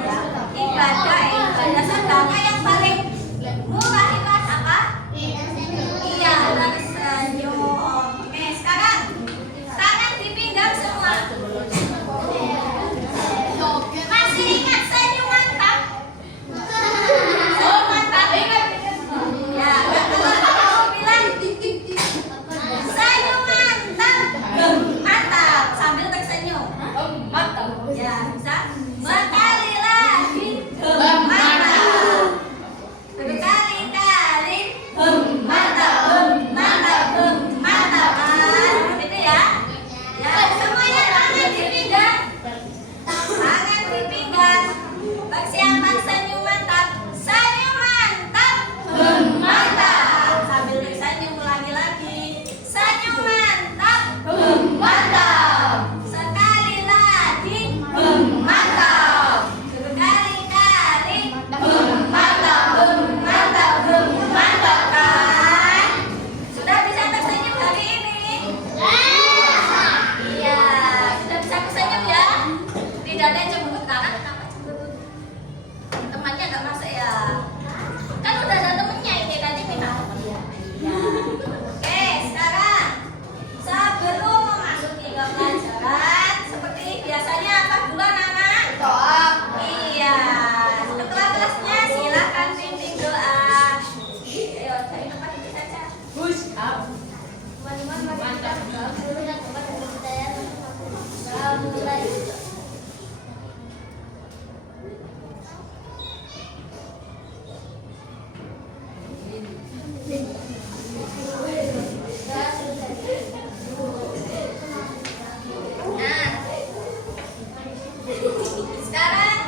ya. Ibadah sedangkan yang paling murah itu apa? Iya, tersenyum. Oke, sekarang tangan dipinggang semua. Masih ingat senyum mantap? Senyum mantap ingat? Ya, kalau bilang senyum mantap, mantap sambil tersenyum. Mantap. Ya, bisa. Sekali lagi, mantap. Berkali-kali, mantap, mantap kan? Gitu ya. Ya, semuanya tangan dipinggang. Tangan dipinggang. Persiapan senyum mantap. Senyum mantap, mantap. Sambil tersenyum ulangi lagi. Senyum mantap, mantap. Sekali lagi, mantap. Berkali-kali, mantap, mantap kan? Sudah bisa tersenyum hari ini? Iya, sudah bisa tersenyum ya? Tidak ada yang cemburu kakak, kenapa cemburu? Temannya nggak masuk ya? Kan udah ada temennya ini tadi minta. Iya. Oke, sekarang sebelum memasuki ke pelajaran, seperti biasanya apa dulu anak-anak? Doa. Iya. Setelah kelasnya silakan bimbing doa. Ayo cari tempat ini saja. Push up. Nah, sekarang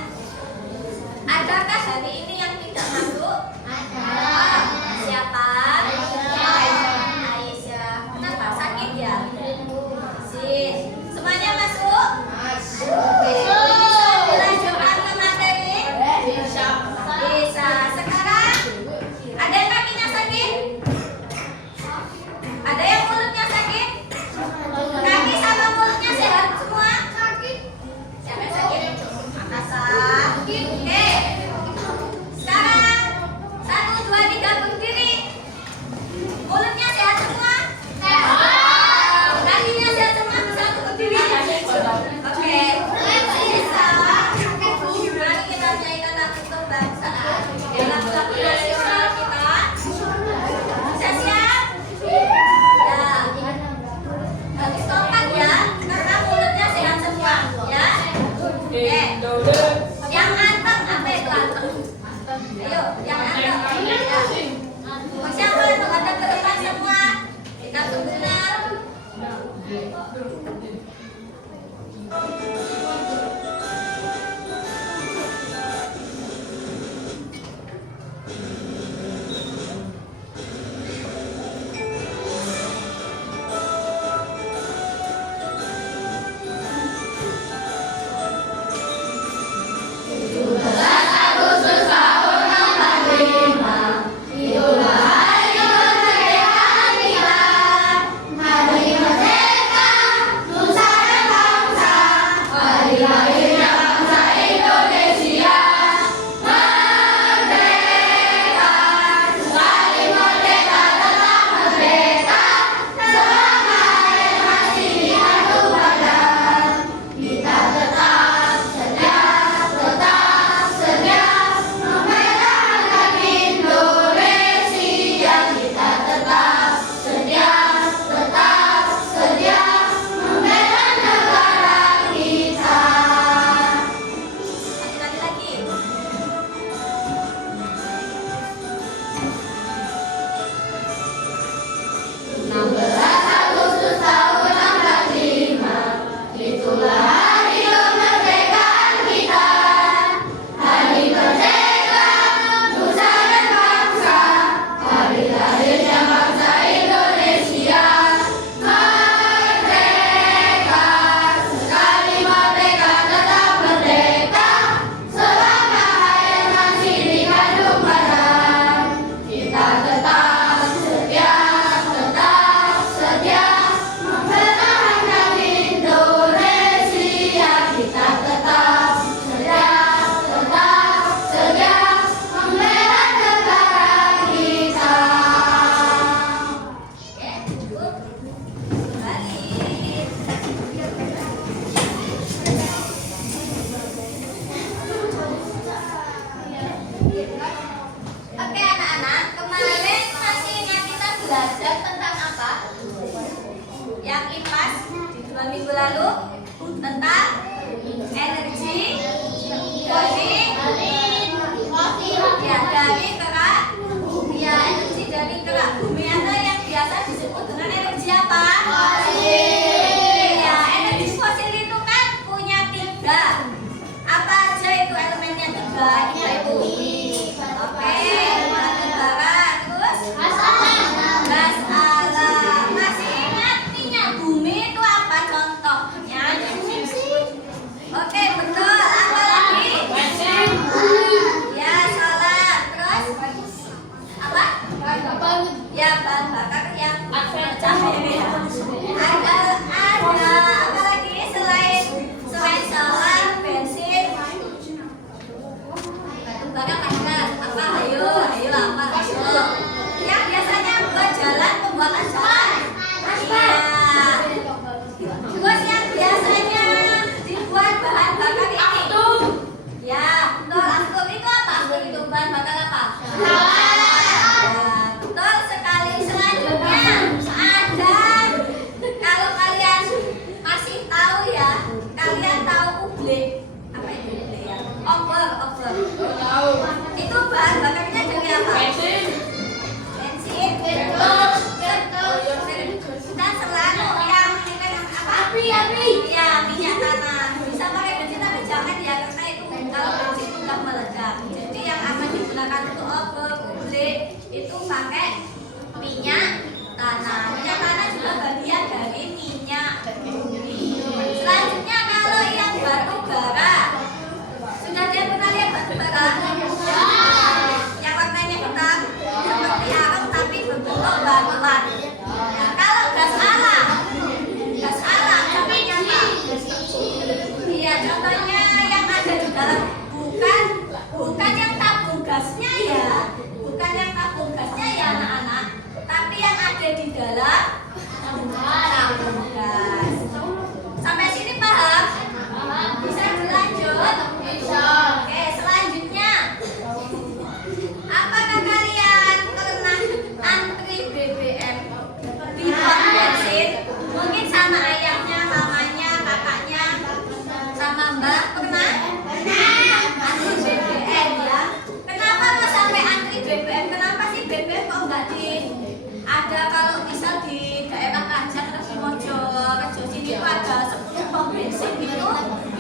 adakah hari ini yang tidak masuk? Siapa? Aisyah. Kenapa? Sakit ya? Sin. Semuanya masuk? Oke. Bisa dilanjutkan ke materi? Bisa. Sekarang ada yang kakinya sakit? Ada yang mulutnya sakit? Kaki sama mulutnya sehat semua? Siapa yang sakit? Atasan. Oke. Sekarang 1, 2, 3 berdiri. Mulutnya sehat semua? Kakinya sehat semua? Bisa berdiri? Oke. Bisa. Mari kita nyanyikan lagu kebangsaan. Lagu nasional kita. Bisa siap? Ya. Harus kompak ya, karena mulutnya sehat semua, ya. Oke. Yang anteng, apa itu anteng? Ayo, yang anteng. Ya. Siapa yang menghadap ke depan semua? Kita benar. Agustus tahun 45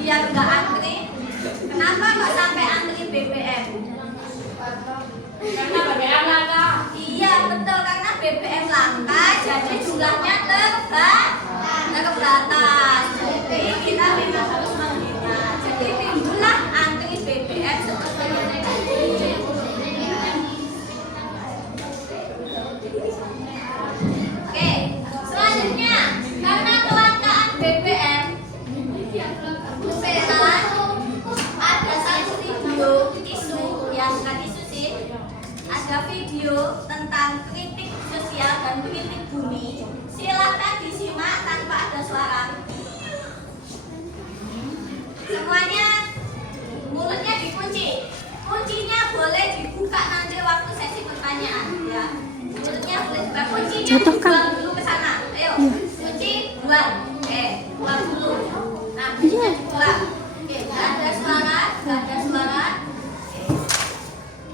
biar nggak antri. Kenapa kok sampai antri BBM? Karena BBM langka. Iya betul, karena BBM langka jadi jumlahnya terbatas. Jadi kita memang harus menghemat. Jadi timbullah antri BBM seperti ini tadi. Oke, selanjutnya karena kelangkaan BBM, Vera ada satu video isu yang bukan isu sih, ada video tentang kritik sosial dan kritik bumi. Silakan disimak tanpa ada suara. Semuanya mulutnya dikunci. Kuncinya boleh dibuka nanti waktu sesi pertanyaan ya. Mulutnya boleh dibuka. Kuncinya dibuang dulu ke sana. Ayo. Kunci buang. Buang dulu. Nah, kuncinya dibuang. Oke, nggak ada suara, nggak ada suara.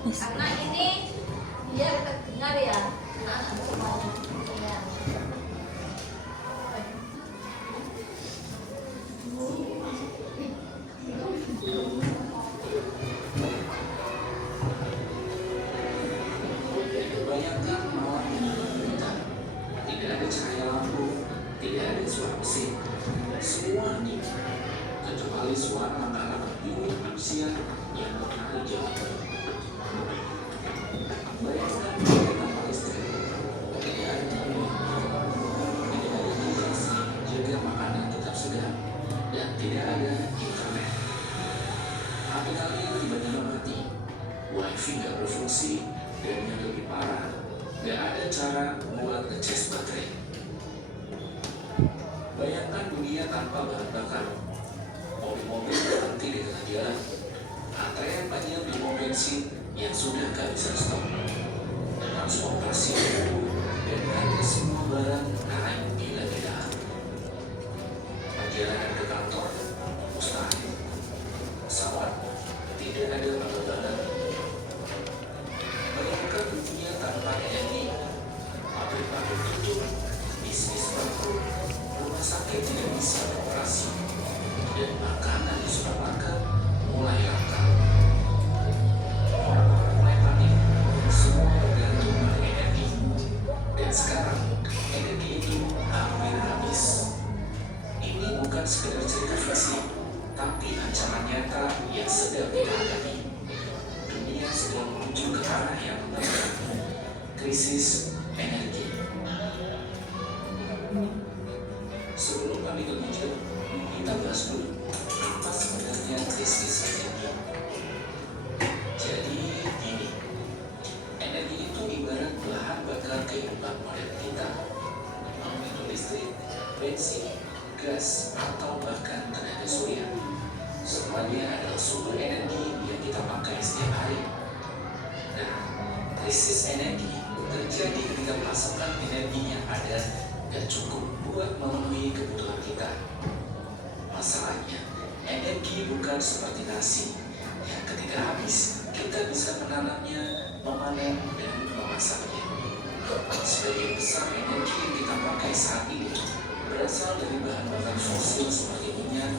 Oke. Karena ini dia dengar ya. Bayangkan malam yang gelap, tidak ada cahaya lampu, tidak ada suara mesin, semua hening, kecuali suara anak-anak bingung manusia yang berlari jauh. Bayangkan tanpa listrik, tidak ada TV, tidak ada kulkas, jaga makanan tetap segar, dan tidak ada internet. HP kalian tiba-tiba mati, wifi nggak berfungsi, dan yang lebih parah, gak ada cara buat ngecas baterai. Bayangkan dunia tanpa bahan bakar, mobil-mobil berhenti di tengah jalan, antrean panjang di pom bensin yang sudah gak bisa stop, transportasi dan harga semua barang naik gila-gilaan. Perjalanan ke kantor mustahil, pesawat tidak ada penerbangan. Bayangkan dunia tanpa energi, pabrik-pabrik tutup, bisnis bangkrut, rumah sakit tidak bisa beroperasi, dan makanan di supermarket mulai langka. Orang-orang mulai panik, semua bergantung pada energi, dan sekarang energi itu hampir habis. Ini bukan sekedar cerita fiksi, tapi ancaman nyata yang sedang kita hadapi. Dunia sedang menuju ke arah yang berbeda, krisis energi. Sebelum kami lebih jauh, kita bahas dulu apa sebenarnya krisis energi. Jadi ini, energi itu ibarat bahan bakar kehidupan modern kita. Mau itu listrik, bensin, gas, atau bahkan tenaga surya. Semuanya adalah sumber energi yang kita pakai setiap hari. Nah, krisis energi terjadi ketika pasokan energi yang ada dan cukup buat memenuhi kebutuhan kita. Masalahnya, energi bukan seperti nasi yang ketika habis kita bisa menanamnya, memanen, dan memasaknya. Sebagian besar energi yang kita pakai saat ini berasal dari bahan bakar fosil seperti minyak,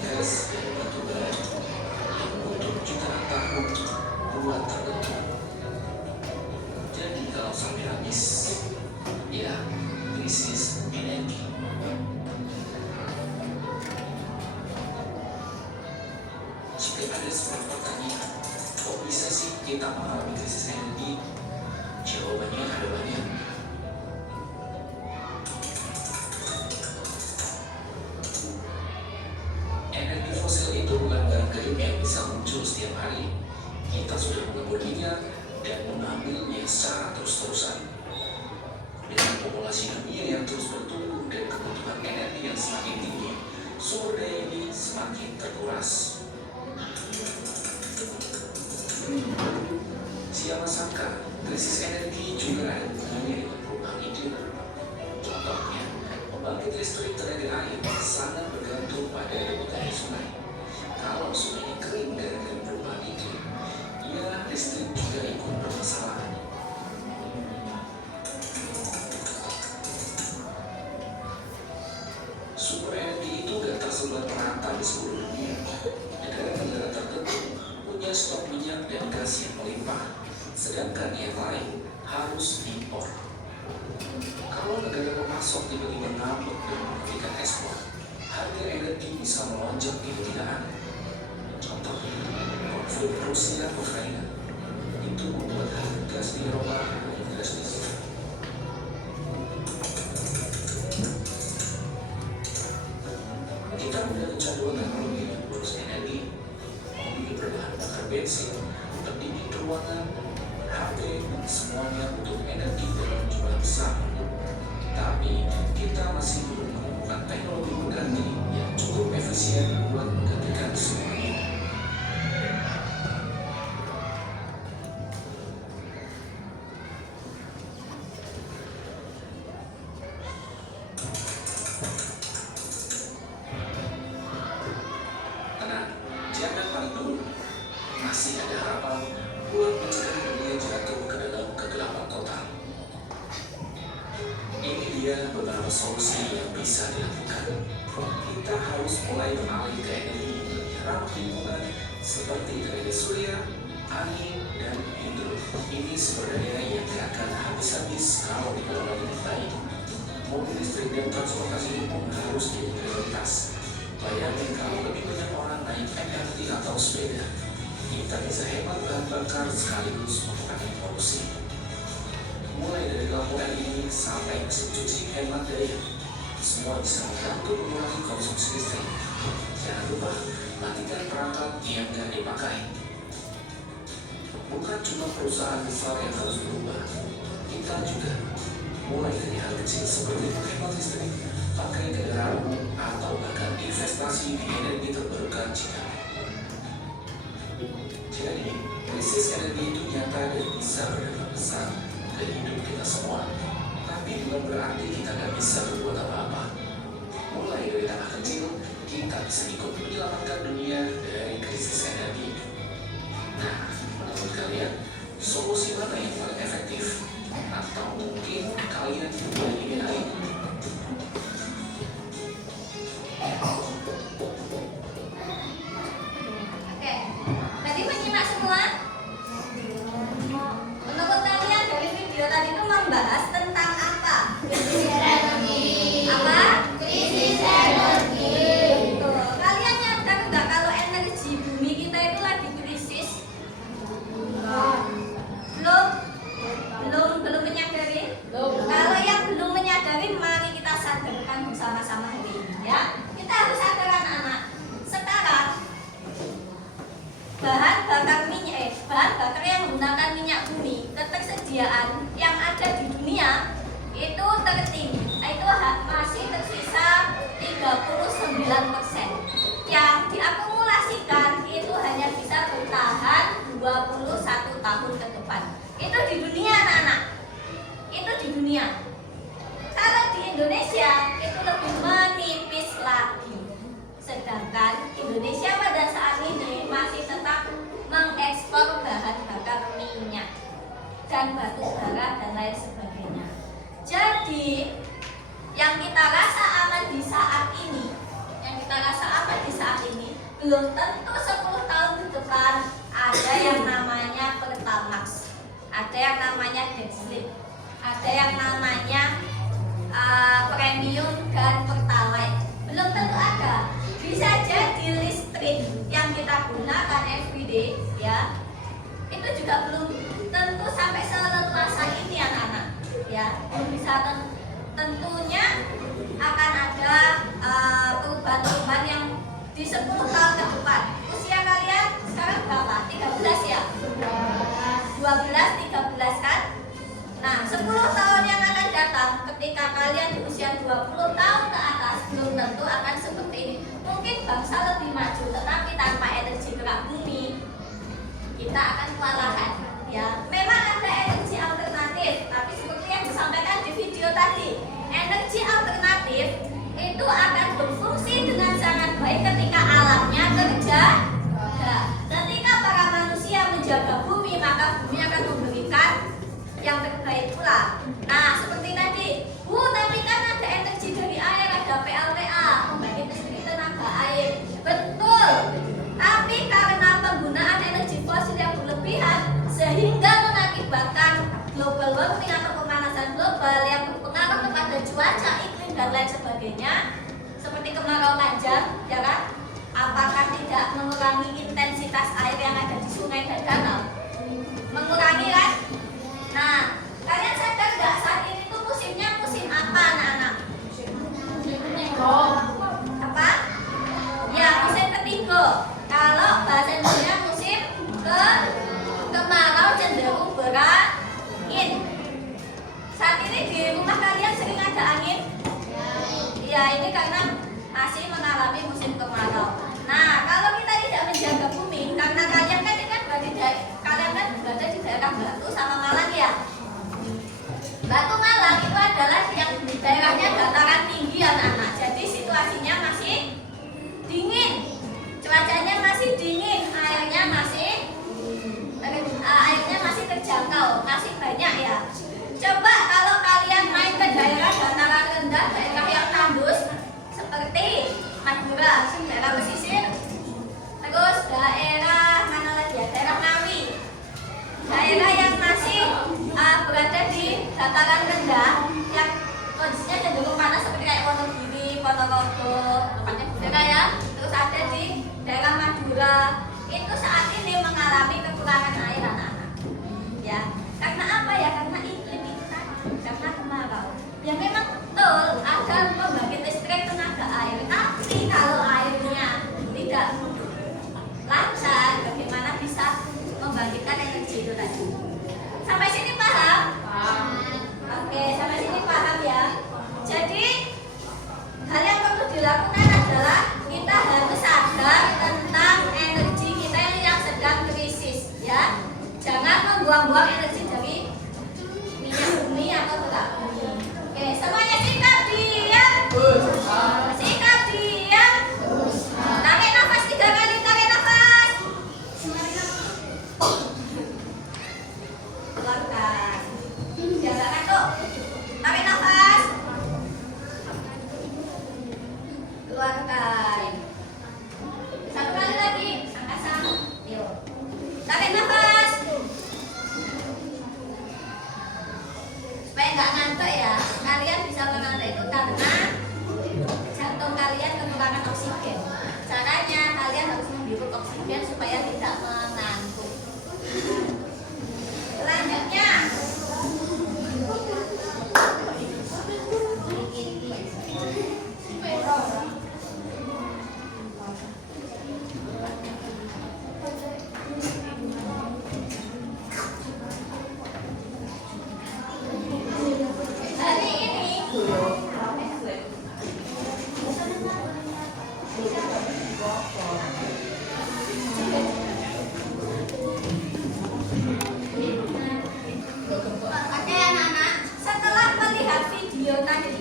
gas, dan batu bara yang butuh jutaan tahun buat terbentuk. Jadi kalau sampai habis, ya krisis energi. Jika ada sebuah pertanyaan, kok bisa sih kita mengalami krisis energi? Jawabannya ada banyak. Energi fosil itu bukan barang gaib yang bisa muncul setiap hari. Kita sudah mengebuninya dan mengambilnya secara terus-terusan. Dengan populasi dunia yang terus bertumbuh dan kebutuhan energi yang semakin tinggi, sumber daya ini semakin terkuras. Siapa sangka krisis energi juga ada hubungannya dengan perubahan iklim. Contohnya, pembangkit listrik tenaga air sangat bergantung pada debit air sungai. Kalau sungai kering gara-gara perubahan iklim, ya listrik juga ikut bermasalah. Sumber energi itu gak tersebar merata di seluruh dunia. stok minyak dan gas yang melimpah, sedangkan yang lain harus impor. Kalau negara pemasok tiba-tiba ngambek dan menghentikan ekspor, harga energi bisa melonjak gila-gilaan. Contoh, konflik Rusia-Ukraina itu membuat harga gas di Eropa naik drastis. Kita mudah kecanduan memilih boros energi, memilih berbahan bakar bensin, pendingin ruangan, HP, semuanya untuk energi dalam jumlah besar. Tapi kita masih belum menemukan teknologi pengganti yang cukup efisien buat menggantikan semuanya. Tenang, jangan panik dulu. Masih ada harapan buat mencegah dunia jatuh ke dalam kegelapan total. Ini dia beberapa solusi yang bisa dilakukan. Kita harus mulai beralih ke energi yang ramah lingkungan seperti tenaga surya, angin, dan hidro. Ini sumber daya yang tidak akan habis-habis kalau dikelola dengan baik. Mobil listrik dan transportasi umum harus jadi prioritas. Bayangin kalau lebih banyak orang naik MRT atau sepeda, kita bisa hemat bahan bakar sekaligus mengurangi polusi. Mulai dari lampu LED sampai mesin cuci hemat daya, semua bisa membantu mengurangi konsumsi listrik. Jangan lupa matikan perangkat yang tidak dipakai. Bukan cuma perusahaan besar yang harus berubah, kita juga. Mulai dari hal kecil seperti menghemat listrik, pakai kendaraan umum, atau bahkan investasi di energi terbarukan jika. Jadi, krisis energi itu nyata dan bisa berdampak besar ke hidup kita semua. Tapi bukan berarti kita nggak bisa berbuat apa-apa. Mulai dari langkah kecil, kita bisa ikut menyelamatkan dunia dari krisis energi. Nah, menurut kalian, solusi mana yang paling efektif? Atau mungkin kalian punya ide lain? Oke, tadi menyimak semua? Menurut kalian dari video tadi itu membahas tentang apa? Krisis energi. Apa? Krisis energi. Betul. Kalian nyadar nggak kalau energi bumi kita itu lagi krisis? Belum menyadari? Kalau yang belum menyadari, mari kita sadarkan bersama-sama hari ini ya. Kita harus sadar anak-anak. Sekarang bahan bakar yang menggunakan minyak bumi, ketersediaan yang ada di dunia itu tertinggi. Itu masih tersisa 39%. Yang diakumulasikan itu hanya bisa bertahan 21 tahun ke depan. Itu di dunia anak-anak. Itu di dunia. Kalau di Indonesia itu lebih menipis lagi. Sedangkan Indonesia pada saat ini masih tetap mengekspor bahan bakar minyak dan batu bara dan lain sebagainya. Jadi yang kita rasa aman di saat ini, belum tentu 10 tahun ke depan ada yang namanya Pertamax, ada yang namanya Dexlip, ada yang namanya Premium dan Pertalite. Belum tentu ada. Bisa jadi listrik yang kita gunakan everyday ya, itu juga belum tentu sampai seleluasa ini anak-anak ya. Belum bisa tentunya akan ada perubahan-perubahan yang di 10 tahun ke depan. Usia kalian sekarang berapa? 13 ya? 12, 13 kan? Nah, 10 tahun yang akan datang ketika kalian di usia 20 tahun ke atas, belum tentu akan seperti ini. Mungkin bangsa lebih maju, tetapi tanpa energi gerak bumi kita akan kewalahan ya. Memang ada energi alternatif, tapi seperti yang disampaikan di video tadi, energi alternatif itu akan berfungsi dengan sangat baik ketika alamnya terjaga. Ketika para manusia menjaga bumi, maka bumi akan memberikan yang terbaik pula. Nah, seperti tadi, Bu, tapi kan ada energi dari air, ada PLTA, pembangkit listrik tenaga air. Betul. Tapi karena penggunaan energi cuaca, iklim dan lain sebagainya, seperti kemarau panjang, ya kan? Apakah tidak mengurangi intensitas air yang ada di sungai dan danau? Mengurangi kan? Nah, kalian sadar nggak saat ini tuh musimnya musim apa anak-anak? Apa? Ya, musim ketiga. Kalau bahasa Indonesia musim kemarau cenderung berangin. Saat ini di rumah kalian sering ada angin? Ya, ini karena masih mengalami musim kemarau. Nah, kalau kita tidak menjaga bumi, karena kalian kan kalian kan berada di daerah Batu sama Malang ya. Batu Malang itu adalah yang daerahnya dataran tinggi anak-anak. Jadi situasinya masih dingin, cuacanya masih dingin, airnya masih terjangkau, masih banyak ya. Coba kalau kalian main ke daerah dataran rendah, daerah yang tandus seperti Madura, daerah pesisir, terus daerah mana lagi ya, daerah Ngawi, daerah yang masih berada di dataran rendah, yang kondisinya cenderung panas seperti kayak Wonogiri, Ponorogo, tempatnya Budera ya. Terus ada di daerah Madura, itu saat ini mengalami kekurangan air anak-anak. Ya, karena apa ya? Karena iklim itu tadi, karena kemarau. Ya memang betul ada pembangkit listrik tenaga air, tapi kalau airnya tidak lancar, bagaimana bisa membangkitkan energi itu tadi? Sampai sini paham? Oke, sampai sini paham ya. Jadi hal yang perlu dilakukan adalah kita harus sadar tentang energi kita yang sedang krisis, ya. Jangan membuang-buang energi dari minyak bumi atau berat bumi. Oke, semuanya sikap diam. Sikap diam. Tarik nafas 3 kali, tarik nafas. Keluarkan. Jaga kantuk. Tarik nafas. Keluarkan. Satu kali lagi. Angkasa. Yuk. Tarik nafas. Supaya nggak ngantuk ya. Kalian bisa mengantuk itu karena jantung kalian kekurangan oksigen. Caranya kalian harus menghirup oksigen supaya tidak mengantuk. Selanjutnya, hari ini oke anak-anak, setelah melihat video tadi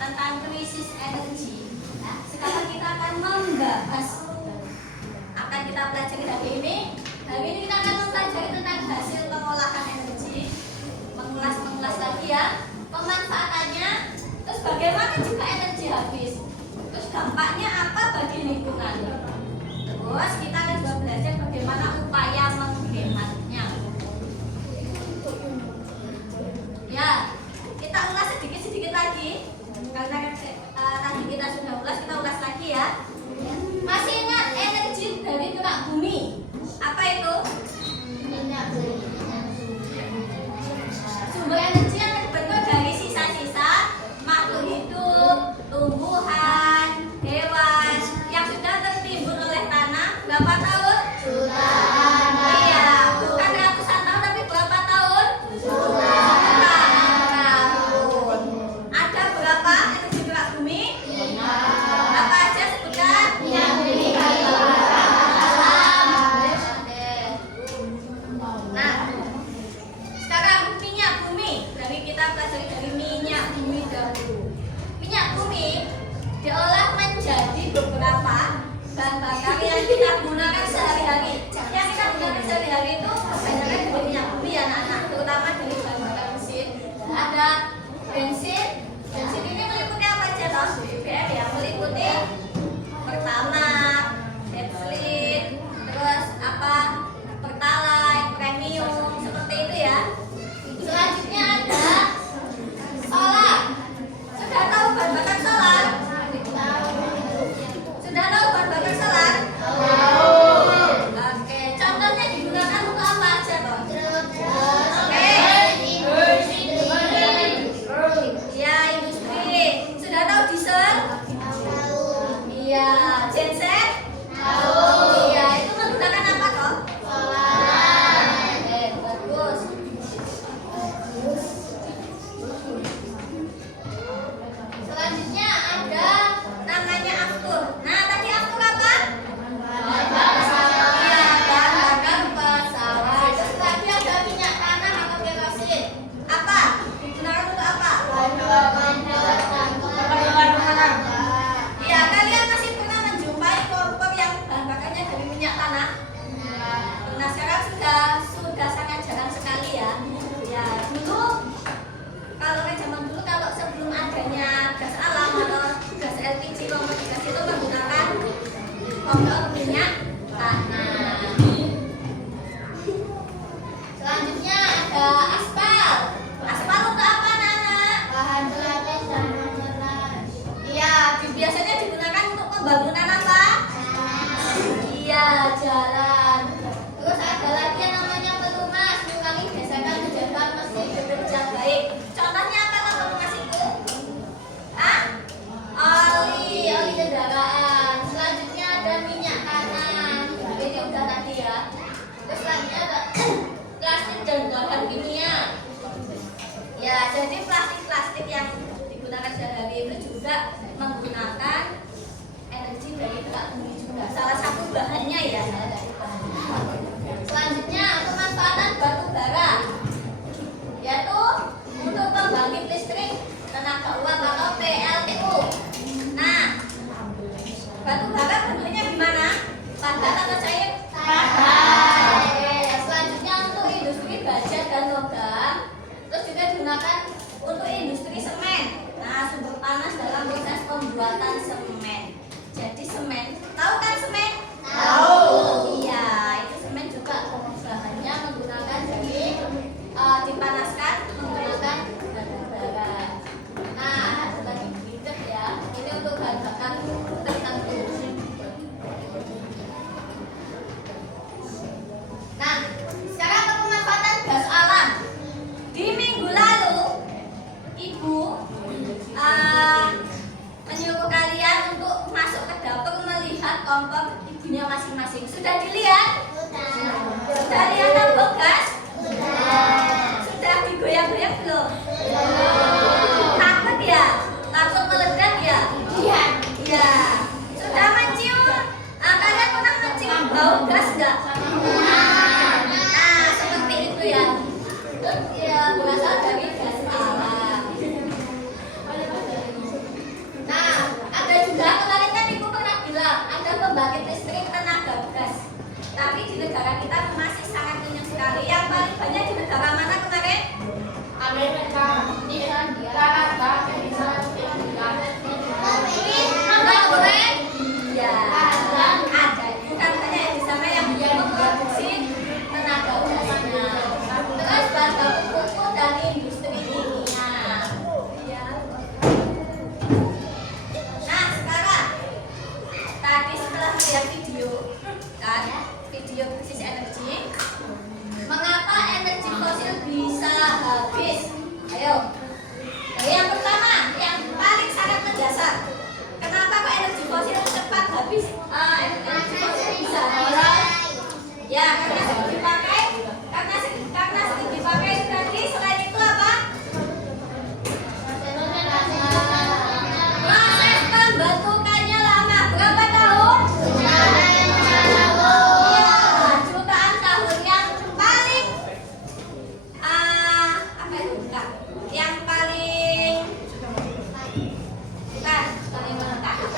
tentang krisis energi, ya, sekarang kita akan membahas, akan kita pelajari hari ini. Hari ini kita akan mempelajari tentang hasil pengolahan energi, mengulas lagi ya, pemanfaatannya, terus bagaimana jika energi habis, terus dampaknya apa bagi lingkungan. Terus kita akan juga belajar bagaimana upaya menghematnya. Ya, kita ulas sedikit lagi karena tadi kita sudah ulas, kita ulas lagi ya. Masih ingat energi dari gerak bumi? Ya, industri. Sudah tahu diesel? Iya, genset? Iya, itu menggunakan apa toh? Bagus. Selanjutnya ada namanya aftur. Nah, tadi aftur apa? Iya, bahan bakar pesawat. Terus tadi ada minyak tanah atau kerosin. Apa? Digunakan untuk apa? Iya, kalian masih pernah menjumpai kompor yang bahan bakarnya dari minyak tanah? Nah, sekarang sudah sangat jarang sekali ya. Ya, dulu kalau kan zaman dulu kalau sebelum adanya gas alam atau gas LPG kompor gas itu menggunakan kompor minyak tanah. Selanjutnya ada aspal. Aspal untuk apa, anak-anak? Iya, biasanya digunakan untuk pembangunan apa? Iya, jalan. Terus ada lagi yang namanya pelumas, mengurangi gesekan menjaga mesin bekerja baik. Contohnya apa kalau pelumas itu? Hah? Oli kendaraan. Selanjutnya ada minyak tanah. Ini udah tadi ya. Terus selanjutnya ada plastik dan bahan kimia. Ya, jadi plastik yang digunakan sehari itu juga menggunakan energi dari gerak bumi juga. Salah satu bahannya ya, salah satu bahannya. Selanjutnya pemanfaatan batu bara, yaitu untuk pembangkit listrik tenaga uap atau PLTU. Nah, batu bara bentuknya gimana? Padat atau cair? Padat. Oke. Selanjutnya untuk industri baja dan logam, terus juga digunakan untuk industri semen. Nah, sumber panas dalam proses pembuatan semen. Jadi semen, tahu kan semen? Tahu. Iya, itu semen juga bahannya menggunakan dari dipanaskan menggunakan batu bara. Nah, ada lagi briket ya. Ini untuk bahan bakar tertentu. Nah, sekarang ke pemanfaatan gas alam. Di minggu lalu, Ibu menyuruh kalian untuk masuk ke dapur melihat kompor ibunya masing-masing. Sudah dilihat? Sudah lihat tabung gas? Sudah digoyang-goyang belum? Takut ya? Takut meledak ya? Iya. Sudah mencium? Kalian pernah mencium bau gas nggak? Nah, seperti itu ya. Terus ya berasal dari gas alam. Nah, ada juga kemarin kan Ibu pernah bilang ada pembangkit listrik tenaga gas. Tapi di negara kita masih sangat minim sekali. Yang paling banyak di negara mana kemarin? Amerika, India, Kanada, Korea? Iya. Ada. Bukan hanya yang di sana yang memproduksi tenaga gasnya. Terus bahan baku pupuk dan industri kimia. Nah, sekarang tadi setelah melihat video kan, video krisis energi, mengapa energi fosil bisa habis? Ayo. Yang pertama, yang paling sangat mendasar. Kenapa kok energi fosil cepat habis? Energi fosil bisa habis. Ya, karena sering dipakai. Karena sering dipakai tadi. Selain itu apa? Proses pembentukannya lama. Berapa tahun? Iya, jutaan tahun. Yang paling apa itu? Bukan. Yang paling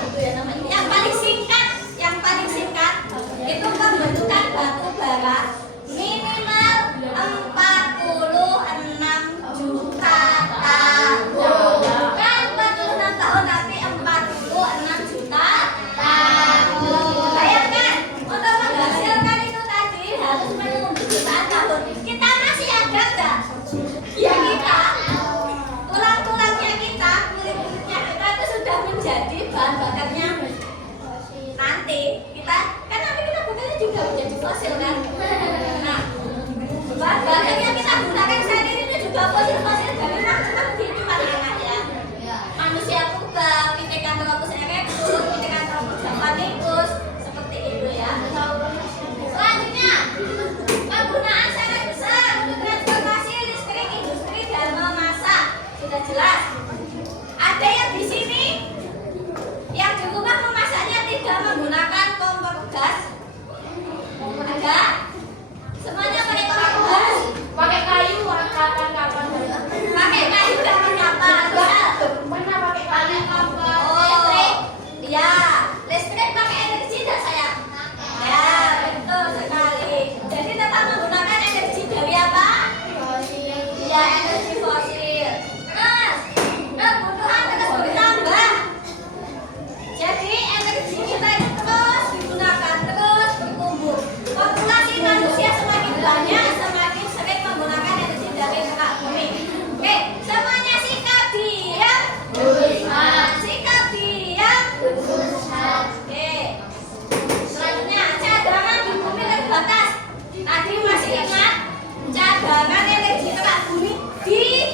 itu ya namanya. Yang paling singkat itu pembentukan batu bara minimal 46 juta tahun. Bukan 46 tahun tapi 46 juta tahun. Bayangkan untuk menghasilkan itu tadi harus menunggu jutaan tahun. Kita masih ada nggak? Ya kita. Tulang-tulangnya kita, kulit-kulitnya kita itu sudah menjadi bahan bakarnya. Nanti kita bakarnya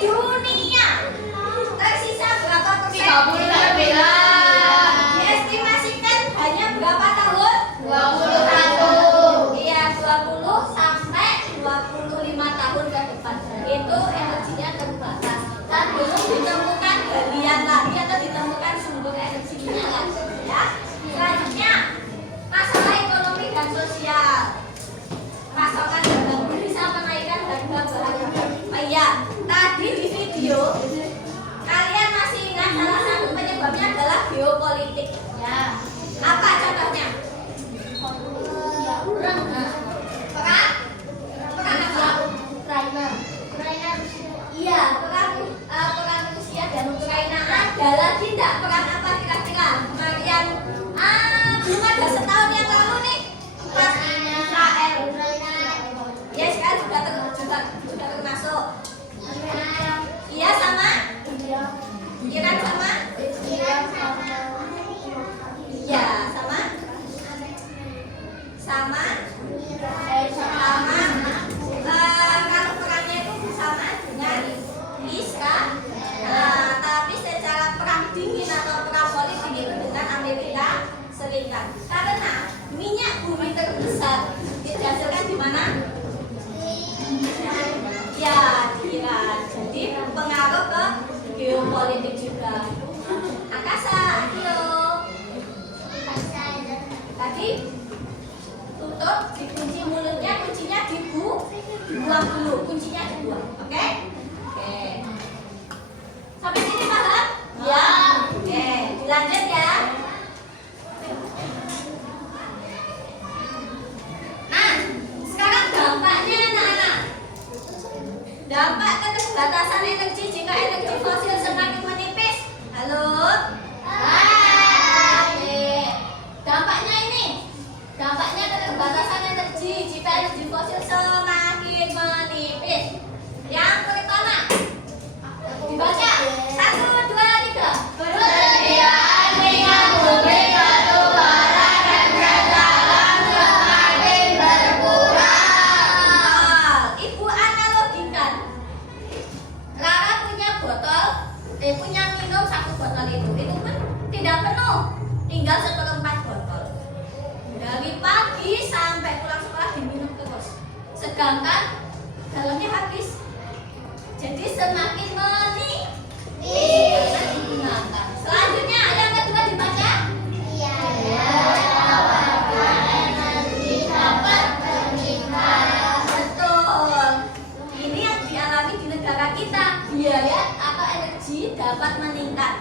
dunia. Tersisa berapa persen? 39. Diestimasikan hanya berapa tahun? 21. Iya, 20 sampai 25 tahun ke depan. Itu energinya terbatas. Dan belum ditemukan galian lagi atau ditemukan sumber energinya lagi. Ya. Selanjutnya, masalah ekonomi dan sosial. Pasokan dagang bisa menaikkan harga bahan bakar. Oh iya, tadi di video kalian masih ingat salah satu penyebabnya adalah geopolitik. Ya. Apa contohnya? Perang. Perang? Perang apa? Ukraina. Rusia. Iya, perang Rusia dan Ukraina. Ada lagi tidak perang apa kira-kira? Kemarin belum ada setahun yang lalu nih. Pas Israel. Ya sekarang juga termasuk. Iya sama? Iya kan sama? Iya sama? Sama? Sama? Kalau perangnya itu sama dengan Israel. Tapi secara perang dingin atau perang politik itu dengan Amerika Serikat. Karena minyak bumi terbesar dihasilkan di mana? Ya, di Iran. Jadi pengaruh ke geopolitik juga. Akasa, ayo. Tadi tutup, dikunci mulutnya, kuncinya dibuang dulu, kuncinya dibuang, oke? Oke. Sampai sini paham? Ya. Oke, dilanjut ya. Nah, sekarang dampaknya anak-anak. Dampak keterbatasan energi jika energi fosil semakin menipis. Halo? Hai. Dampaknya ini. Dampaknya keterbatasan energi jika energi fosil semakin menipis. Yang pertama, dibaca. 1, 2, 3. Persediaan minyak bumi batu bara dan gas alam semakin berkurang. Ibu analogikan. Rara punya botol, punya minum 1 botol itu pun tidak penuh, tinggal 1/4 botol. Dari pagi sampai pulang sekolah diminum terus. Sedangkan dalamnya habis. Jadi semakin digunakan. Selanjutnya yang kedua dibaca. Betul. Ini yang dialami di negara kita. Biaya atau energi dapat meningkat.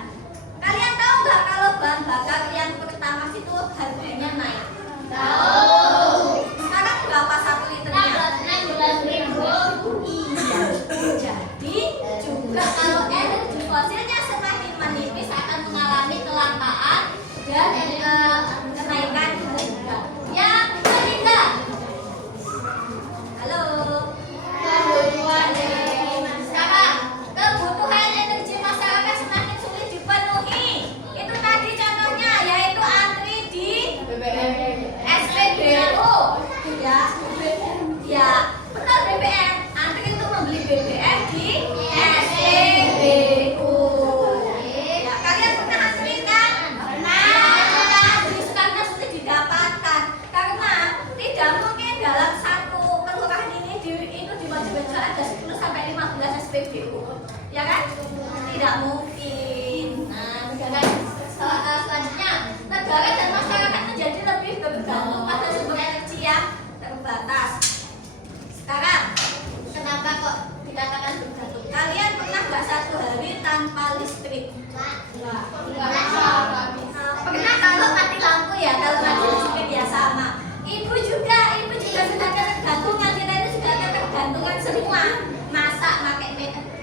Kalian tahu nggak kalau bahan bakar yang pertama itu harganya naik? Tahu. Sekarang berapa 1 liternya? 16.000. Iya. Jadi juga kalau energi fosilnya semakin menipis akan mengalami kelangkaan dan kenaikan harga. Yang ketiga. Halo. Sekarang kebutuhan energi masyarakat semakin sulit dipenuhi. Itu tadi contohnya yaitu antri di SPBU. Ya. Ya, betul BBM. Antri untuk membeli BBM di SPBU. Ya, kalian pernah antri kan? Pernah. Antri sekarang sulit didapatkan karena tidak mungkin dalam satu kelurahan ini itu di Mojorejo ada 10 sampai 15 SPBU. Ya kan? Tidak mungkin. Nah, selanjutnya negara dan masyarakat menjadi lebih bergantung pada sumber energi yang terbatas. Sekarang, kenapa kok dikatakan bergantung? Kalian pernah nggak 1 hari tanpa listrik? Pernah kalau mati lampu ya, kalau mati listrik ya sama. Ibu juga sudah ketergantungan, kita itu sudah ketergantungan semua.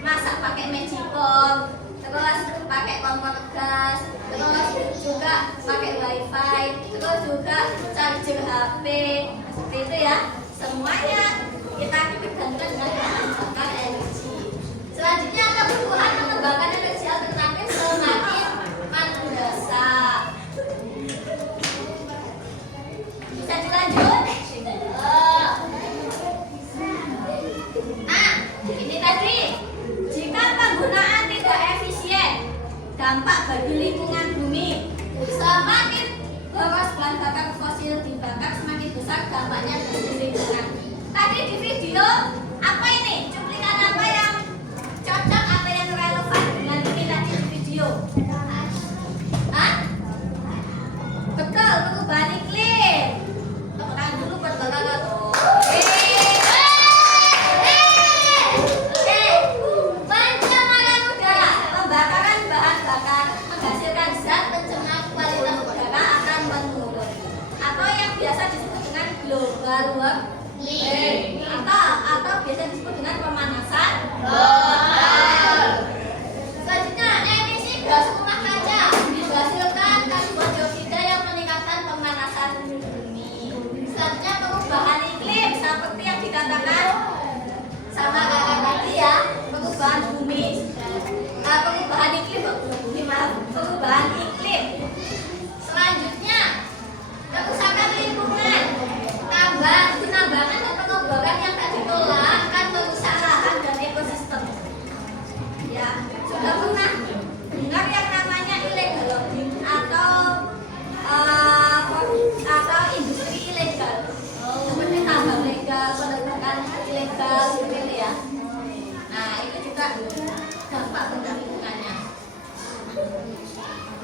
Masak pakai magicom, terus pakai kompor gas, terus juga pakai wifi, terus juga charger HP, seperti itu ya. Semuanya kita ketergantungan dengan bahan bakar energi. Selanjutnya kebutuhan mengembangkan energi alternatif semakin mendesak. Bisa dilanjut? Nah, ini tadi jika kegiatan ilegal seperti itu ya. Nah, itu juga dampak pada lingkungannya.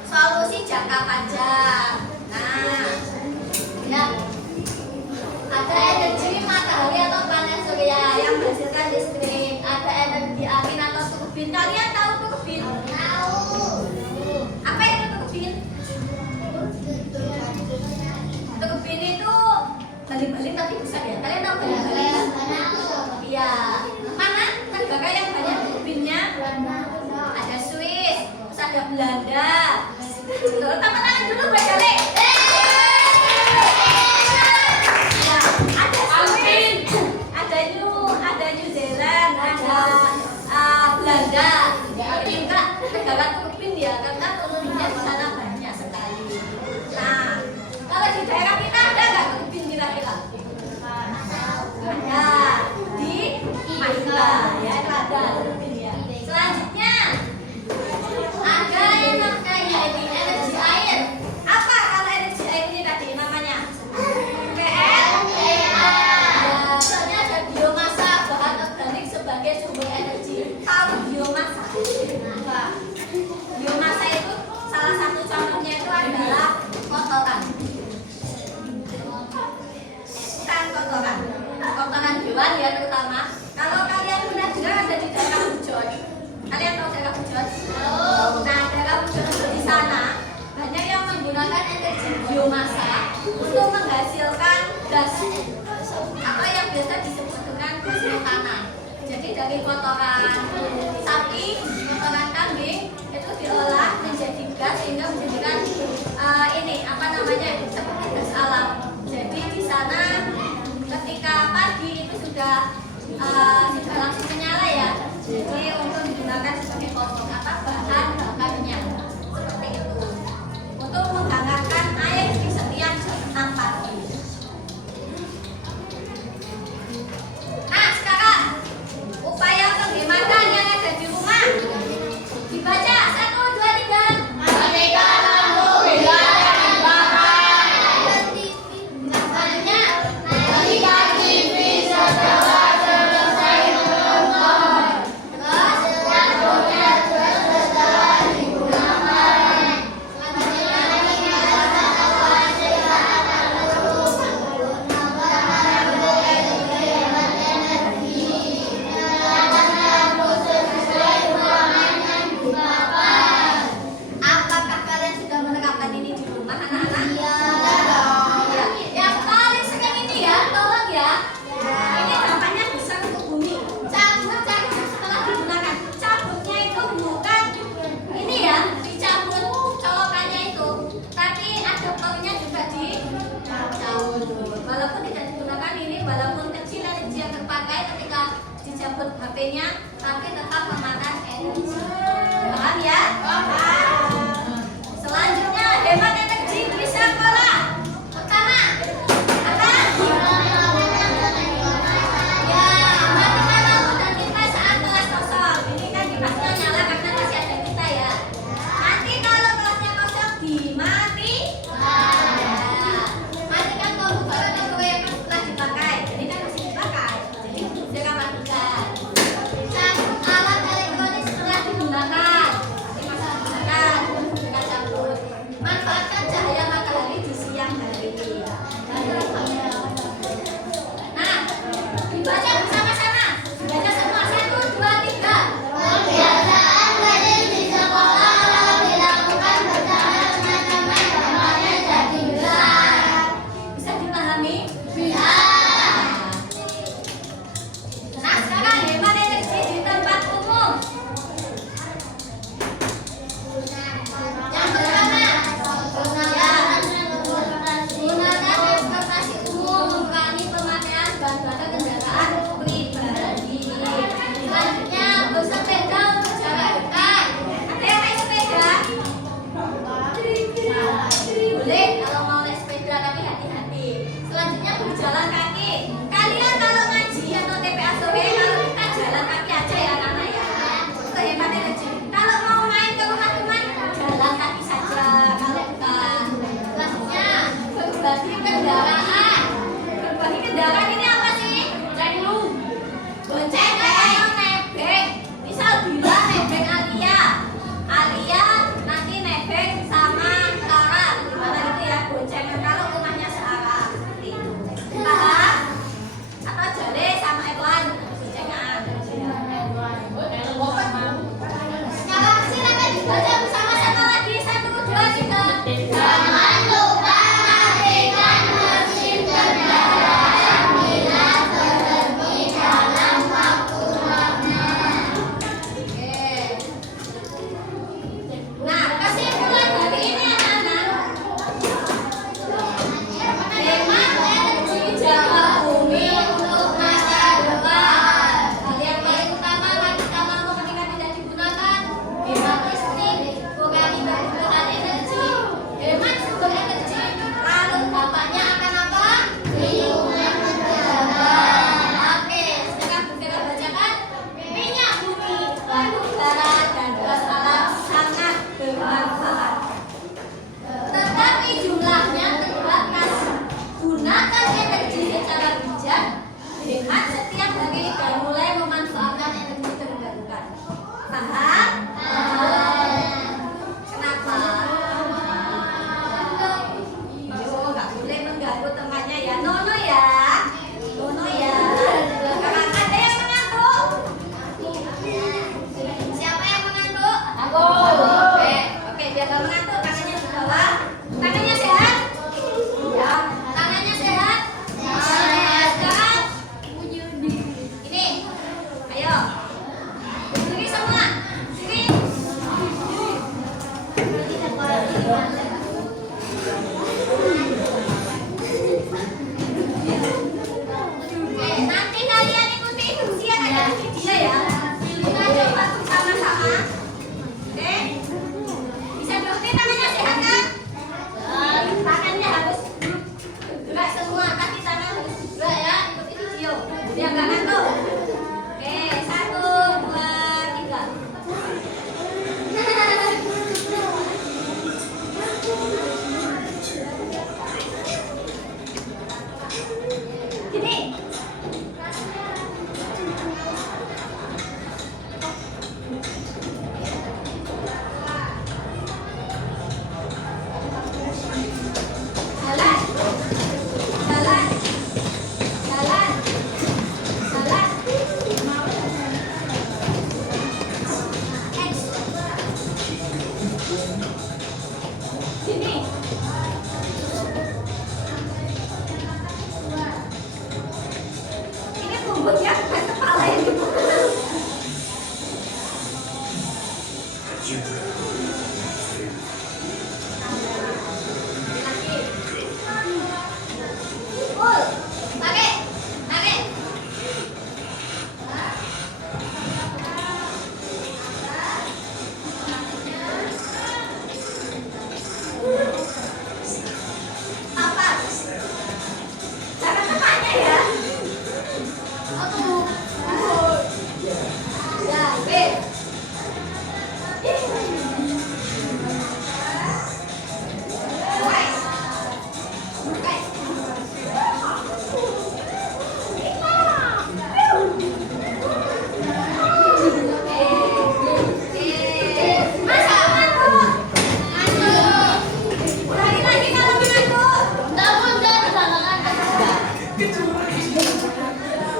Solusi jangka panjang. Nah, ya, ada energi matahari atau panas surya yang menghasilkan listrik. Ada energi angin atau turbin. Kalian tahu turbin? Tahu. Apa itu turbin? Turbin itu balik-balik tapi besar ya. Kalian tahu balik-balik? Iya. Mana negara yang banyak turbinnya? Ada Swiss, terus ada Belanda. Tepuk tangan dulu buat Jale. Ya, ada Swiss, ada New Zealand, ada Belanda. Ini juga negara turbin ya, karena turbinnya di sana banyak sekali. Nah, kalau di daerah kita ada nggak turbin kira-kira? Ada di Madura ya, ada turbin ya. Selanjutnya ada yang namanya energi air. Apa kalau energi air ini tadi namanya? PLTA. Misalnya ada biomasa bahan organik sebagai sumber energi. Tahu biomasa? Biomasa itu salah satu contohnya itu adalah kotoran. Bukan kotoran hewan ya terutama. Kalau kalian pernah dengar ada di daerah Pujon. Kalian tahu daerah Pujon? Nah, daerah Pujon itu di sana banyak yang menggunakan energi biomasa untuk menghasilkan gas apa yang biasa disebut dengan gas metana. Jadi dari kotoran sapi, kotoran kambing itu diolah menjadi gas sehingga menjadikan ini apa namanya seperti gas alam. Jadi di sana ketika pagi itu sudah langsung menyala ya. Jadi untuk digunakan sebagai bahan bakarnya seperti itu untuk menghangatkan air di setiap jam 6 pagi. Nah, sekarang upaya penghematan yang ada di rumah dibaca 1, 2, 3. Matikan lampu bila dibakar. Namanya Matikan TV setelah selesai menonton. terus Lampunya setelah digunakan. apakah kalian sudah menerapkan ini di rumah anak-anak? Iya. Ya. Yang paling sering ini ya, tolong ya. Ini dampaknya besar untuk bumi. Cabut setelah digunakan. Cabutnya itu bukan ini ya, dicabut colokannya itu, tapi adaptornya juga dicabut. Walaupun tidak digunakan ini, walaupun kecil energi yang terpakai ketika dicabut HP-nya, tapi tetap memakan energi. Paham ya? Paham. Selanjutnya hemat energi di sekolah. Pertama, apa? Ya, matikan lampu dan kipas saat kelas kosong. Ini kan kipasnya nyala karena masih ada kita ya. Nanti kalau kelasnya kosong dimatikan. Ya. Matikan komputer atau proyektor setelah dipakai. Ini kan masih dipakai. Jadi jangan matikan. Cabut alat elektronik setelah digunakan. Ini masih digunakan. Jangan cabut. Manfaatkan Tarik, tarik. Apa? Jangan tepatnya ya. Ya, B. Ulangi lagi kalau mengantuk.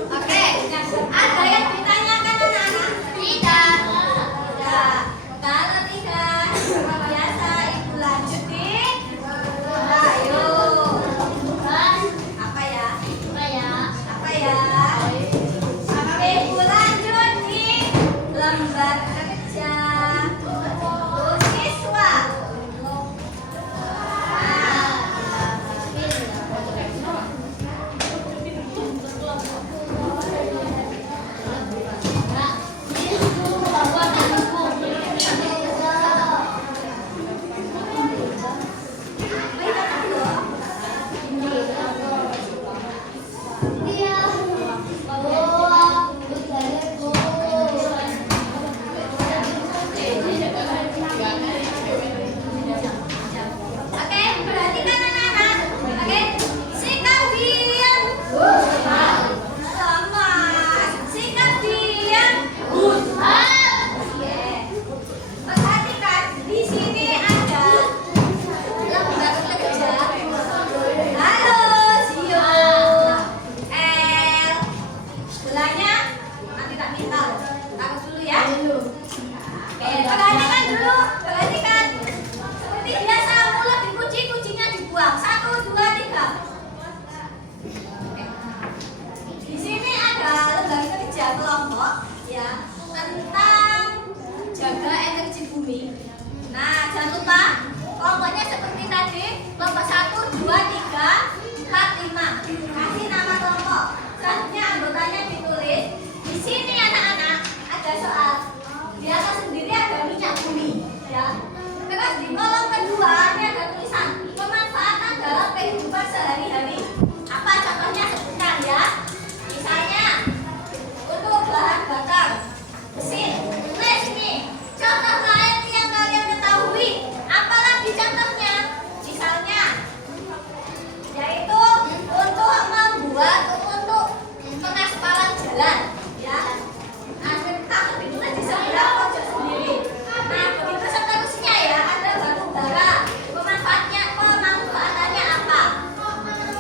Oke, ada yang ditanyakan anak-anak? Tidak. Kalau tidak, biasa ibu lanjut di. Ayo. Apa ya? Apa ya? Ibu lanjut di lembar kerja siswa. Oke, perhatikan anak-anak. Oke, sikap diam. Sama. Sikap diam. Oke. Perhatikan, di sini ada lembar kerja. Halo, Sio. L. Sebelahnya nanti tak minta. Taruh dulu ya. Oke, perhatikan dulu. Perhatikan. Seperti biasa, mulut dikunci, kuncinya dibuang. 1, 2, 3. Di sini ada lembar kerja kelompok ya tentang jaga energi bumi. Nah, jangan lupa kelompoknya seperti tadi, kelompok 1, 2, 3, 4, 5. Kasih nama kelompok. Selanjutnya anggotanya ditulis. Di sini anak-anak ada soal. Di atas sendiri ada minyak bumi ya. Terus di kolom kedua ini ada tulisan pemanfaatan dalam kehidupan sehari-hari. Apa contohnya sebutkan ya? Misalnya untuk bahan bakar mesin. Tulis ini contoh lain yang kalian ketahui. Apalagi contohnya? Misalnya yaitu untuk membuat untuk pengaspalan jalan ya. Nah, kamu ditulis di sebelah pojok sendiri. Nah, begitu seterusnya ya, ada batu bara. Pemanfaatannya apa?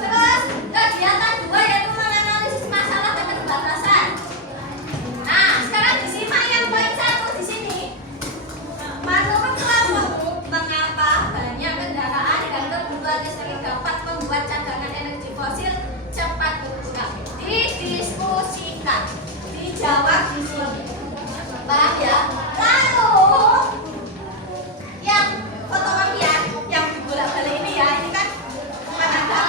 Terus kegiatan 2 yaitu menganalisis masalah keterbatasan. Nah, sekarang disimak yang poin 1 di sini. Menurut kelompokmu, mengapa banyak kendaraan dan kebutuhan listrik dapat membuat cadangan energi fosil cepat berkurang? Didiskusikan, dijawab di sini. Paham ya? Lalu yang fotokopian yang bolak-balik ini ya, ini kan ada.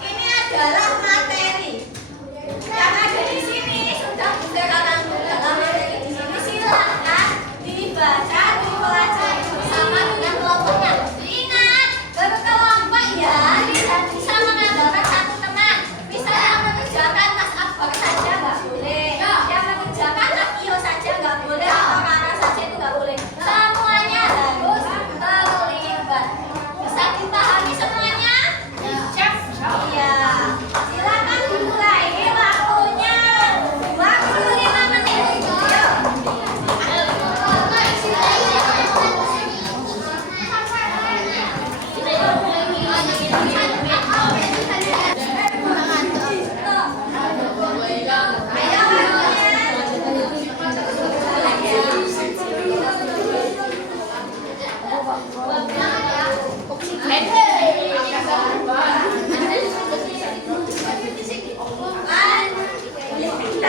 Ini adalah materi yang ada di sini. Sudah diterangkan dalam materi di sini. Silahkan dibaca, dipelajari bersama dengan kelompoknya. Ingat, berkelompok ya, tidak bisa mengandalkan satu teman. Misalnya mengerjakan Mas Akbar saja nggak boleh, yang mengerjakan Akio saja nggak boleh, atau Rara saja itu nggak boleh. Semuanya harus terlibat. Bisa dipahami semuanya? Iya. Silakan dimulai waktunya. 25 menit.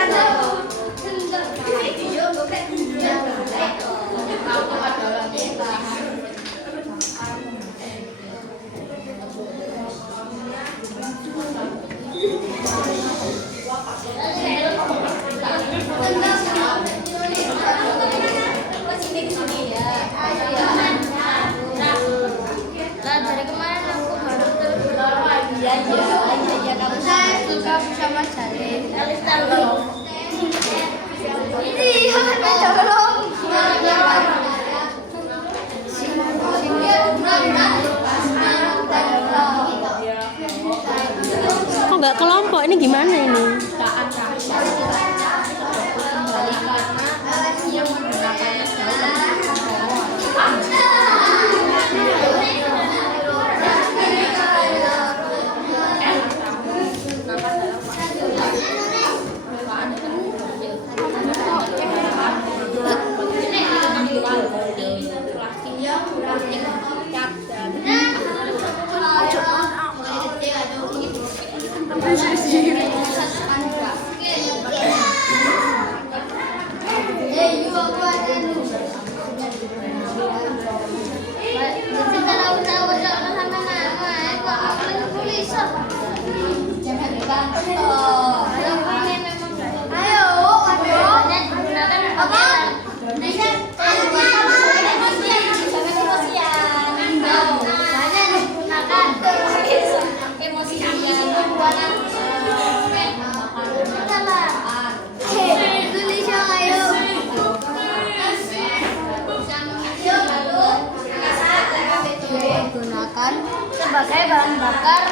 Ayo. Lah dari kemarin aku baru terus. Iya kamu suka sama Jalin. Alistar dong. Ini dong. Kok nggak kelompok? Ini gimana ini? Gunakan sebagai bahan bakar.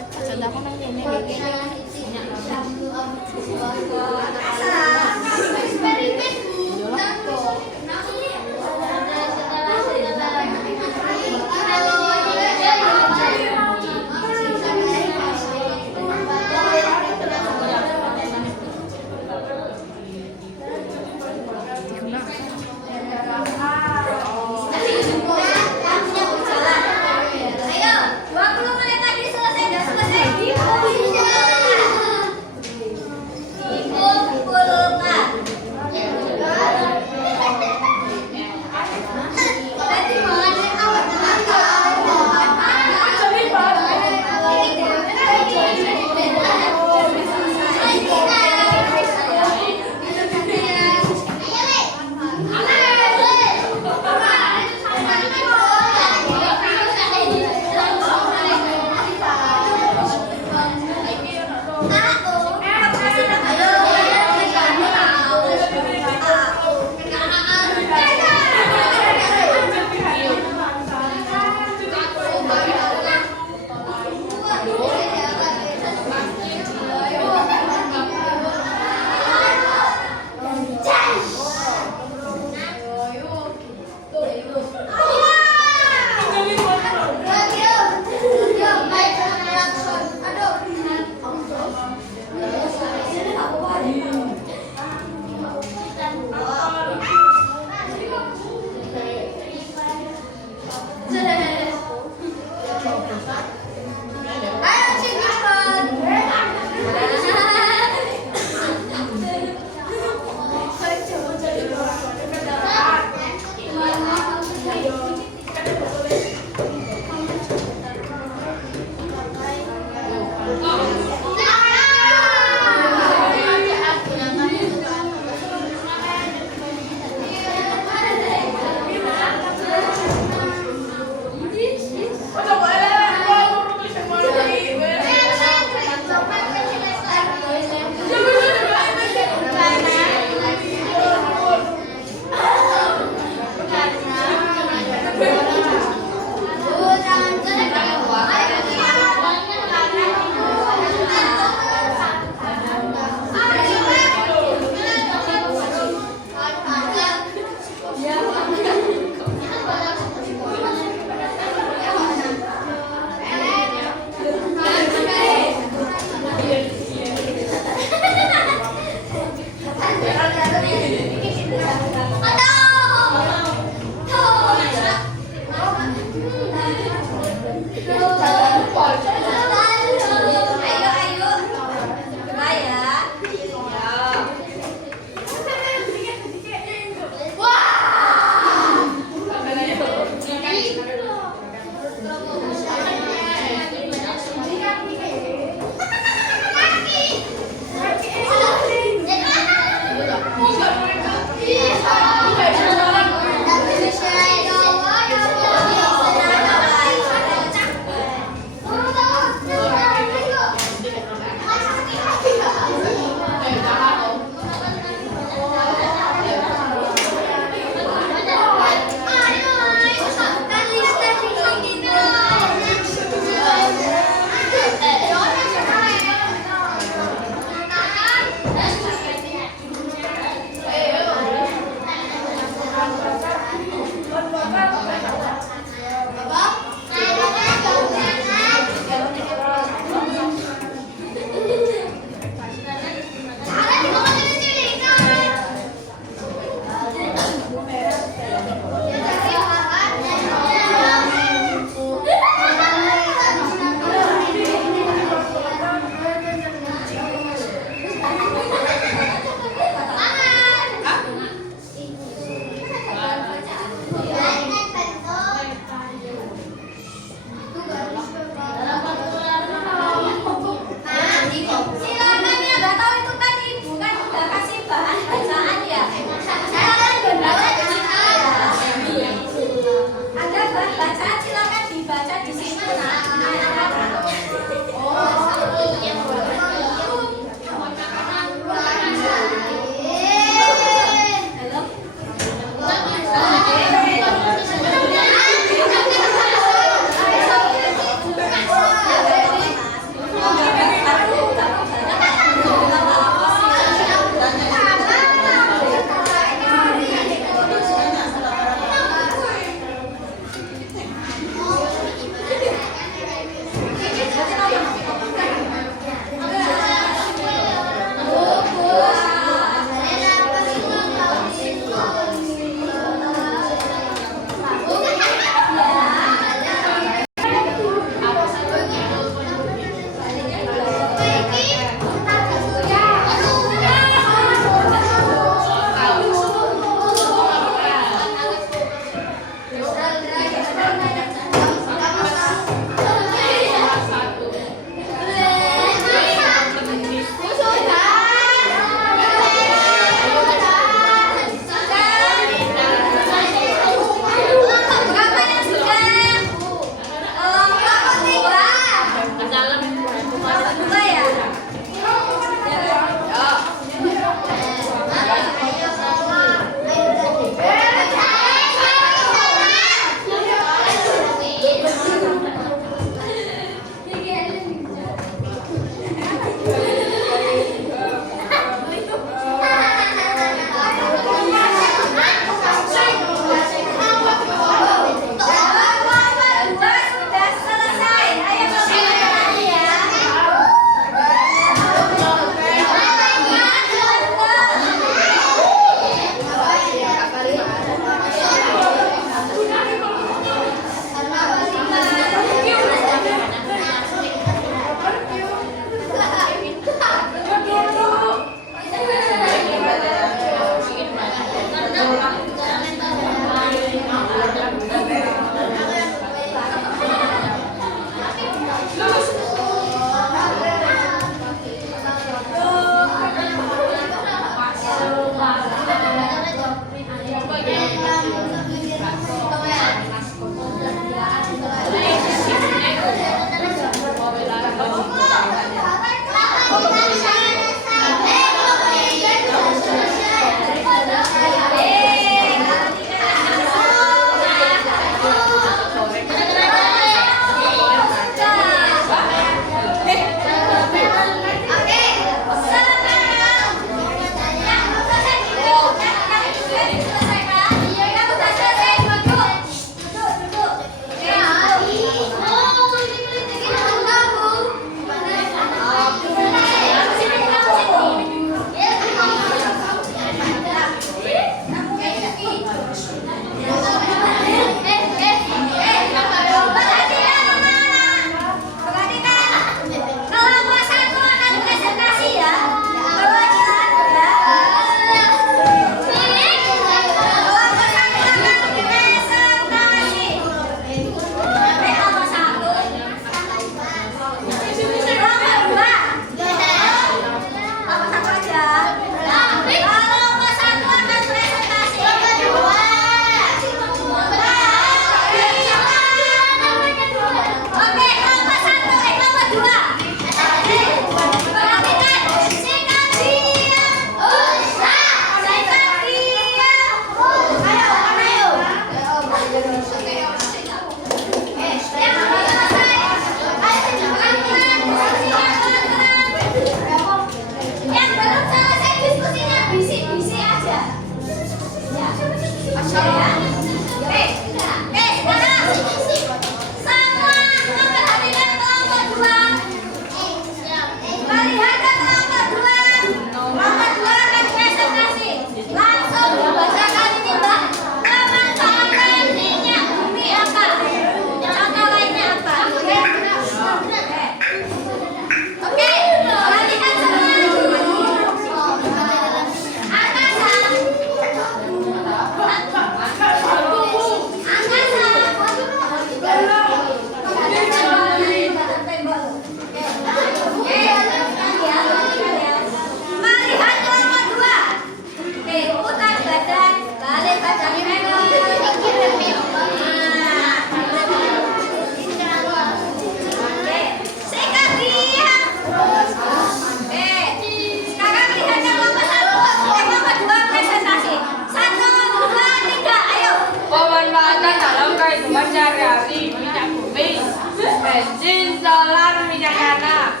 bensin, solar, minyak tanah.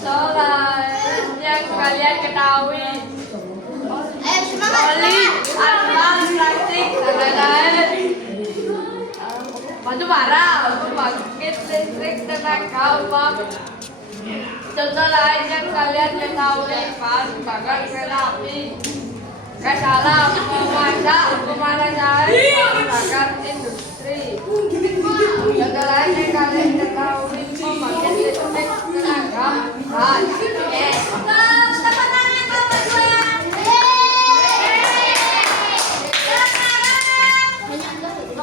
Solar yang kalian ketahui. Oli, asbak, plastik, dan lain-lain. Batu bara, pembangkit listrik, tenaga uap. Contoh lain yang kalian ketahui, bahan bakar kereta api, gas alam, memasak, pemanasan, bahan bakar industri. Contoh lain yang kalian ketahui, pembangkit listrik, tenaga gas. Tepuk tangan buat berdua.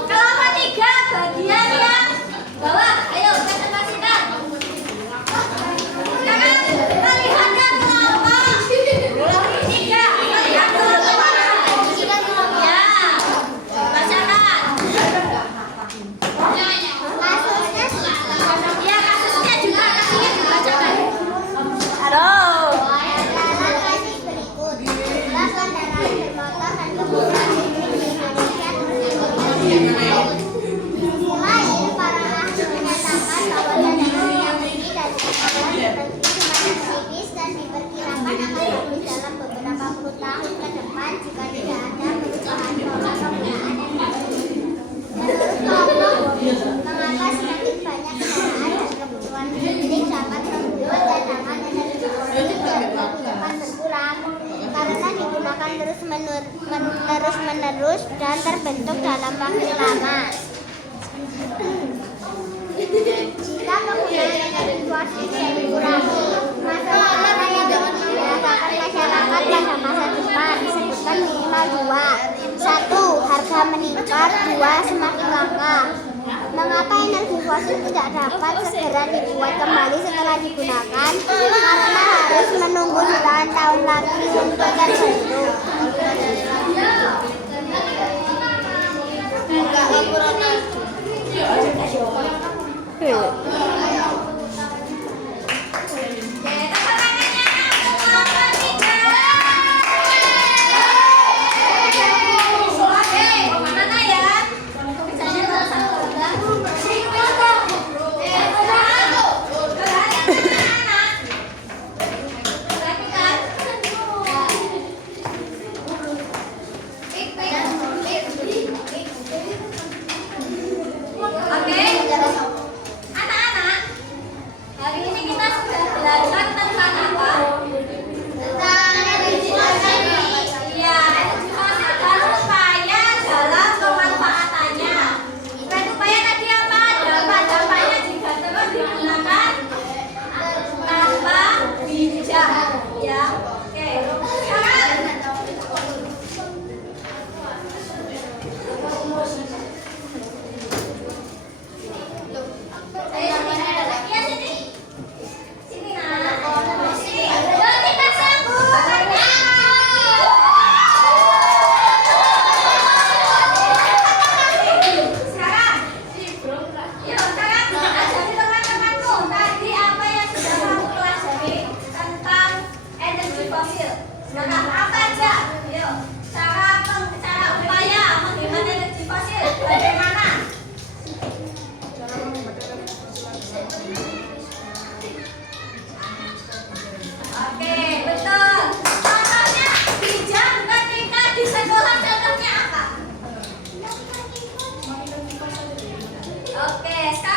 Kelompok 3 bagian yang bawah, ayo presentasikan. Sekarang melihatnya kelompok 3, melihat kelompok mana? Ya, bacakan. Ya, kasusnya juga dibacakan. Halo. Mengapa semakin banyak kendaraan dan kebutuhan listrik dapat membuat cadangan energi fosil dapat berkurang karena digunakan terus-menerus dan terbentuk dalam waktu lama. Jika penggunaan energi fosil tidak dikurangi, masalah yang dirasakan masyarakat pada masa depan disebutkan minimal 2. 1. Harga meningkat. 2. Semakin langka. Mengapa energi fosil tidak dapat segera dibuat kembali setelah digunakan? Karena harus menunggu jutaan tahun lagi untuk terbentuk. Anak-anak, hari ini kita sudah belajar tentang apa? Tentang energi fosil. Iya, energi fosil dan upaya dalam pemanfaatannya. Dan upaya tadi apa? Dampak-dampaknya jika terus digunakan tanpa bijak. Ya, oke. Sekarang Sekarang apa aja? Yuk, cara upaya menghemat energi fosil bagaimana? Oke, betul. Contohnya bijak ketika di sekolah contohnya apa? Oke, sekarang